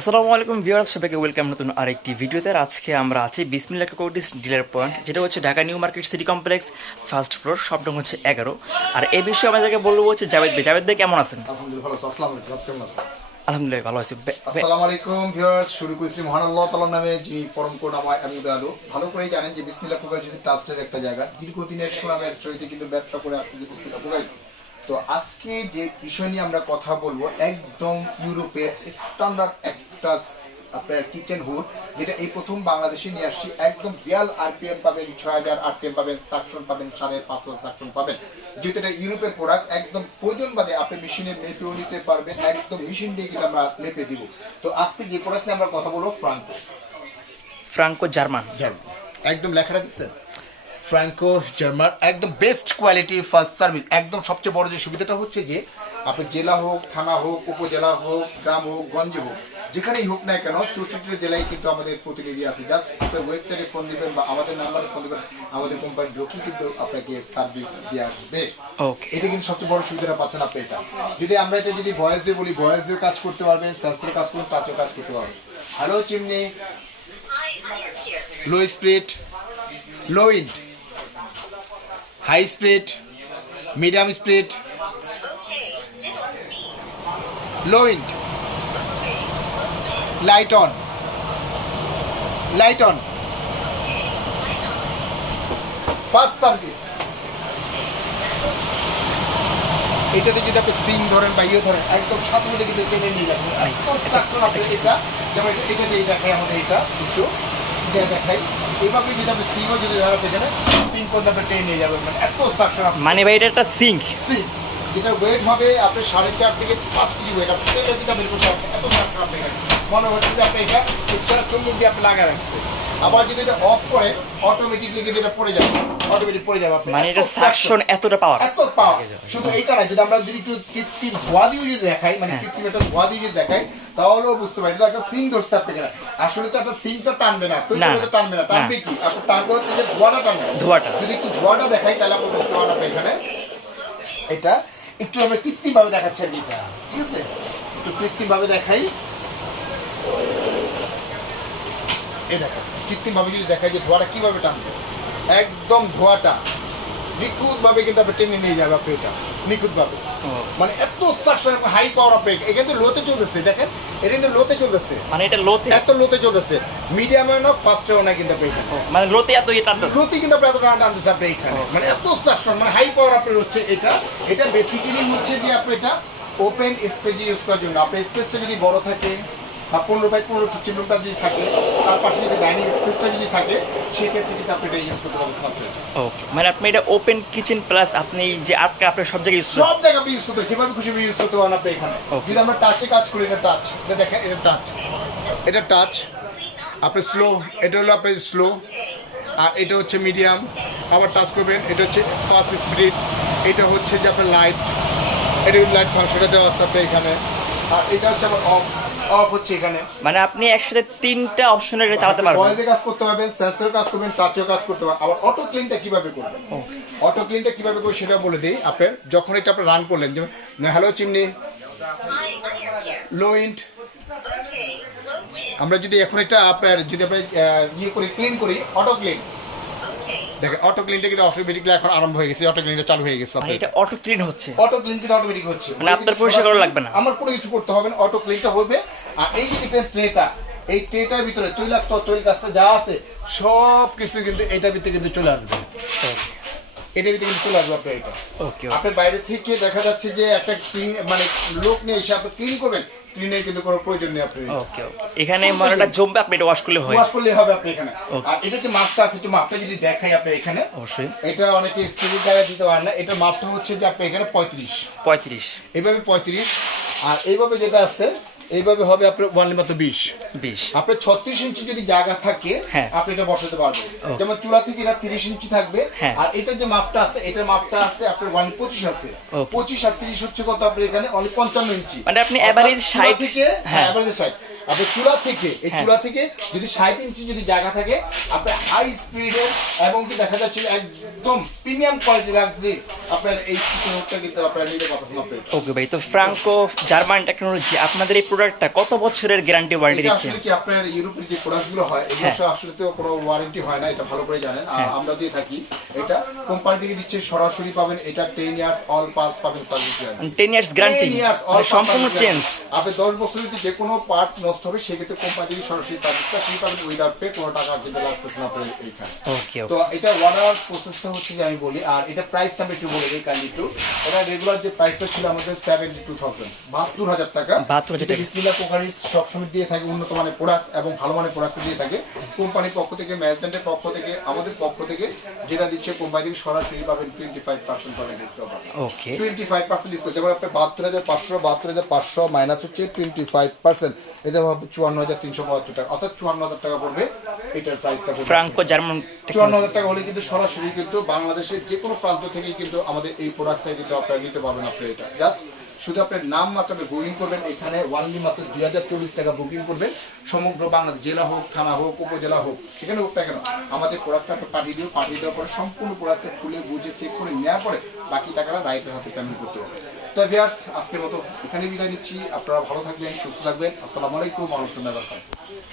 আসসালামু আলাইকুম ভিউয়ার্স, সবাইকে ওয়েলকাম নতুন আরেকটি ভিডিওতে। আজকে আমরা আছি বিসমিল্লাহ কোকোডিস ডিলার পয়েন্ট, যেটা হচ্ছে Dhaka new market city complex, first floor, shop নং হচ্ছে 11। আর এই বিষয়ে আমাদেরকে বলবো হচ্ছে জাভেদ ভাই কেমন আছেন? আলহামদুলিল্লাহ ভালো আছি। আসসালামু আলাইকুম, আপনি কেমন আছেন? আলহামদুলিল্লাহ ভালো আছি। আসসালামু আলাইকুম ভিউয়ার্স, শুরু করছি মহান আল্লাহ তাআলার নামে, যিনি পরম করুণাময় এবং দয়ালু। ভালো করেই জানেন যে বিসমিল্লাহ কোকোডিস যদি ট্রাস্টের একটা জায়গা, দীর্ঘদিনের সুনামের সহিত কিন্তু ব্যবসা করে আসছে যে বিসমিল্লাহ কোকোডিস। তো আজকে যে বিষয় নিয়ে আমরা কথা বলবো, একদম ইউরোপের স্ট্যান্ডার্ড একটা আপনার কিচেন হুড, যেটা এই প্রথম বাংলাদেশে নিয়ে আসছি। একদম রিয়াল আরপিএম পাবেন, 6000 আরপিএম পাবেন, সাকশন পাবেন 550 সাকশন পাবেন। যেহেতু এটা ইউরোপের প্রোডাক্ট, একদম প্রয়োজন বাদে আপনি মেশিনে মেপেও নিতে পারবেন, একদম মেশিন দিয়ে কিন্তু আমরা মেপে দিব। তো আজকে যে প্রোডাক্ট নিয়ে আমরা কথা বলবো, ফ্রাঙ্কো জার্মান। একদম লেখাটা দিচ্ছেন ফ্রাঙ্কো জার্মান, একদম বেস্ট কোয়ালিটি, ফার্স্ট সার্ভিস। একদম সবচেয়ে বড় যে সুবিধাটা হচ্ছে যে আপনি জেলা হোক, থানা হোক, উপজেলা হোক, গ্রাম হোক, গঞ্জে হোক, যেখানেই হোক না কেন, 64 জেলায় কিন্তু আমাদের প্রতিনিধি আছে। জাস্ট আপনার ওয়েবসাইটে ফোন দিবেন বা আমাদের নাম্বারে ফোন দিবেন, আমাদের কোম্পানি ঢুকি কিন্তু আপনাকে সার্ভিস দিয়ে আসবে। এটা কিন্তু সবচেয়ে বড় সুবিধাটা পাচ্ছেন আপনি। এটা যদি আমরা এটা যদি ভয়েস দিয়ে বলি, ভয়েস দিয়ে কাজ করতে পারবেন, সেন্সরে কাজ করবেন, টাচেও কাজ করতে পারবেন। Hello chimney, low speed, low wind, high speed, medium speed, low wind, light on, light on, first service. এটাতে যদি আপনি সিং ধরেন বা ইয়ে ধরেন, একদম সাথে মধ্যে কিন্তু টেনে নিয়ে যাবেন। এটা যেমন এটা দিয়ে দেখাই, আমাদের এটা একটু দেখাই, এইভাবে যদি আপনি সিংও যদি ধরেন, এখানে সিং করতে আপনি টেনে নিয়ে যাবেন। মানে এত সাকশন, মানে ভাই এটা একটা সিঙ্ক, যেটা ওয়েট হবে আপনার 4.5 থেকে 5 কেজি ওয়েট। আপনি এটা দিতে বের করতে পারবেন, এত সাকশন আপনি এখানে মনে হচ্ছে যে আপনি এটা ইচ্ছা চুম্বক দিয়ে আপনি লাগা রাখছেন। আবার যদি এটা অফ করে, অটোমেটিকলি কিন্তু এটা পড়ে যাবে, অটোমেটিক পড়ে যাবে। মানে এটা সাকশন এতটা পাওয়ার, এত পাওয়ার। শুধু এইটা না, যদি আমরা যদি একটু কৃত্রিম ধোয়া দিয়ে যদি দেখাই, মানে কৃত্রিম একটা ধোয়া দিয়ে যদি দেখাই, তাহলেও বুঝতে পারি এটা একটা সিং ধরছে আপনি এখানে। আসলে তো একটা সিং তো টানবে না, তো টানবে না, টানবে কি আপনি? টানবে হচ্ছে যে ধোয়াটা টানবে, ধোয়াটা। যদি একটু ধোয়াটা দেখাই, তাহলে আপনি বুঝতে পারবেন আপনি এখানে। এটা একটু আমরা কৃত্রিম ভাবে দেখাচ্ছি আর এটা, ঠিক আছে? একটু কৃত্রিম ভাবে দেখাই, এই দেখো কৃত্রিম ভাবে যদি দেখাই যে ধোয়াটা কিভাবে টানবে, একদম ধোয়াটা নিখুঁত ভাবে কিন্তু আপনি টেনে নিয়ে যাবে আপনি এটা, নিখুঁত ভাবে। মানে এত সাকশন, হাই পাওয়ার আপনি এখানে তো লোতে চলতেছে, দেখেন এটা কিন্তু লোতে চলতেছে, মানে এটা লোতে, এত লোতে চলতেছে, মিডিয়ামে না ফাস্টেও না কিন্তু আপনি এখানে, মানে লোতে এত ইয়ে টানতেছে, লোতে কিন্তু আপনি এত টানতেছে আপনি এখানে। মানে এত সাকশন, মানে হাই পাওয়ার আপনার হচ্ছে এটা। এটা বেসিক্যালি হচ্ছে যে আপনি এটা ওপেন স্পেস ইউজ করার জন্য। আপনার স্পেসটা যদি বড় থাকে বা 15x15 কিচেন রুমটা যদি থাকে, তার পাশে যদি ডাইনিং স্পেসটা যদি থাকে, সেক্ষেত্রে কিন্তু আপনি এটা ইউজ করতে পারবেন আপনি। ওকে, মানে আপনি এটা ওপেন কিচেন প্লাস আপনি যে আটকা আপনি সব জায়গায় ইউজ সব জায়গায় আপনি ইউজ করতে, যেভাবে খুশি ইউজ করতে পারেন আপনি এখানে। যদি আমরা টাচে কাজ করি, এটা টাচ, এটা দেখেন, এটা টাচ, এটা টাচ আপনি স্লো, এটা হলো আপনি স্লো, আর এটা হচ্ছে মিডিয়াম। আবার টাচ করবেন, এটা হচ্ছে ফাস্ট স্পিড, এটা হচ্ছে যে আপনার লাইট, এটা কিন্তু লাইট ফাংশনটা দেওয়া আছে আপনি এখানে। আর এটা হচ্ছে আবার অফ, অফ হচ্ছে এখানে। মানে আপনি একসাথে 3টা অপশনে এটা চালাতে পারবেন। ভয়েসে কাজ করতে পারবেন, সেন্সরে কাজ করবেন, টাচেও কাজ করতে পারবেন। আবার অটো ক্লিনটা কিভাবে করবেন, অটো ক্লিনটা কিভাবে করবেন সেটা বলে দিই। আপনার যখন এটা আপনি রান করলেন, যেমন হ্যালো চিমনি, লো উইন্ড, আমরা যদি এখন এটা আপনার যদি আপনি ইয়ে করি, ক্লিন করি, অটো ক্লিন, দেখেন অটো ক্লিনটা কিন্তু অটোমেটিকলি এখন আরম্ভ হয়ে গেছে, অটো ক্লিনটা চালু হয়ে গেছে। মানে এটা অটো ক্লিন হচ্ছে, অটো ক্লিন কিন্তু অটোমেটিক হচ্ছে, মানে আপনার পরিষ্কার করা লাগবে না, আমার কোনো কিছু করতে হবে না, অটো ক্লিনটা হবে। আর এই যে দেখেন ট্রেটা, এই ট্রেটার ভিতরে তৈলাক্ত তৈল কাজটা যা আছে সব কিছু কিন্তু এটার ভিতরে কিন্তু চলে আসবে, এটার ভিতরে কিন্তু চলে আসবে আপনার। এটা আপনার বাইরে থেকে দেখা যাচ্ছে যে একটা ক্লিন, মানে লোক নিয়ে এসে আপনি ক্লিন করবেন, ক্লিনের কিন্তু কোনো প্রয়োজন নেই আপনার। ওকে ওকে, এখানে মরাটা জমবে, আপনি এটা ওয়াশ করলে হয়, ওয়াশ করলে হবে আপনি এখানে। আর এটা যে মাপটা আছে, একটু মাপটা যদি দেখাই আপনি এখানে, অবশ্যই এটা অনেকে স্টিলের জায়গায় দিতে পারেন না, এটা মাপটা হচ্ছে যে আপনি এখানে 35, এইভাবে 35। আর এইভাবে যেটা আছে এইভাবে হবে আপনার ওয়ানলি মাত্র 20। আপনার 36 ইঞ্চি যদি জায়গা থাকে, আপনি এটা বসাতে পারবেন। যেমন চুলা থেকে এটা 30 ইঞ্চি থাকবে, আর এটা যে মাপটা আছে, এটার মাপটা আছে আপনার 25 আছে, 25 আর 30 হচ্ছে কত আপনার এখানে অনলি 55 ইঞ্চি। মানে আপনি এভারেজ 60 থেকে, এভারেজ 60 আপনার চুলা থেকে এই চুলা থেকে যদি 60 ইঞ্চি যদি জায়গা থাকে আপনার হাই স্পিডের এবং কি দেখা যাচ্ছে একদম প্রিমিয়াম কোয়ালিটি লাক্সারি আপনার এই কিচেন হুকটা কিন্তু আপনারা নিতে পারতেছেন আপনারা। ওকে ভাই, তো ফ্রাঙ্কো জার্মান টেকনোলজি আপনাদের এই প্রোডাক্টটা কত বছরের গ্যারান্টি ওয়ারেন্টি এটা দিচ্ছে? আসলে কি আপনার ইউরোপের যে প্রোডাক্টগুলো হয় এগুলো আসলে তো কোনো ওয়ারেন্টি হয় না, এটা ভালো করে জানেন। আর আমরা দিয়ে থাকি এটা কোম্পানি থেকে দিচ্ছে, সরাসরি পাবেন এটা 10 ইয়ার্স অল পাস পাবেন সার্ভিস গ্যারান্টি। 10 ইয়ার্স গ্যারান্টি সম্পূর্ণ চেঞ্জ। আপনি 10 বছর যদি যে কোনো পার্টস নষ্ট হবে সেক্ষেত্রে কোম্পানি থেকে সরাসরি সার্ভিসটা ফ্রি পাবেন উইদাউট পে, কোনো টাকা কিন্তু লাগতেছে না আপনার এইখানে। ওকে তো এটা অর্ডার প্রসেসটা হচ্ছে যে আমি বলি, আর এটা প্রাইসটা আমি একটু বলে দিই কাইন্ডলি একটু। এটা রেগুলার যে প্রাইসটা ছিল আমাদের 72,000 72,000 টাকা। 72,000 টাকা। বিসমিল্লাহ কুকারিজ সবসময় দিয়ে থাকে উন্নত মানের প্রোডাক্ট এবং ভালো মানের প্রোডাক্ট দিয়ে থাকে। কোম্পানির পক্ষ থেকে, ম্যানেজমেন্টের পক্ষ থেকে, আমাদের পক্ষ থেকে যেটা দিচ্ছে কোম্পানি থেকে সরাসরি পাবেন 25% পাবেন ডিসকাউন্ট। ওকে 25% ডিসকাউন্ট, যেমন আপনার 72,500 মাইনাস হচ্ছে 25%, এটা হবে 54,372 টাকা, অর্থাৎ 54,000 টাকা পড়বে এটার প্রাইসটা। ফ্রাঙ্কো জার্মান 54,000 টাকা হলে কিন্তু সরাসরি কিন্তু বাংলাদেশের যে কোনো প্রান্ত থেকেই কিন্তু আমাদের এই প্রোডাক্টটা কিন্তু আপনারা নিতে পারবেন। আপনার এটা জাস্ট শুধু আপনার নাম মাত্র বুকিং করবেন, এখানে ওয়ানলি মাত্র 2024 টাকা বুকিং করবেন। সমগ্র বাংলাদেশ, জেলা হোক, থানা হোক, উপজেলা হোক, সেখানে হোক না কেন আমাদের প্রোডাক্টটা আপনি পাঠিয়ে দেওয়ার পরে সম্পূর্ণ প্রোডাক্টটা খুলে বুঝে চেক করে নেওয়ার পরে বাকি টাকাটা রাইটের হাতে পেমেন্ট করতে হবে। তো ভিউয়ার্স, আজকের মতো এখানে বিদায় নিচ্ছি। আপনারা ভালো থাকবেন, সুস্থ থাকবেন। আসসালামু আলাইকুম ওয়া রাহমাতুল্লাহি ওয়া বারাকাতুহু।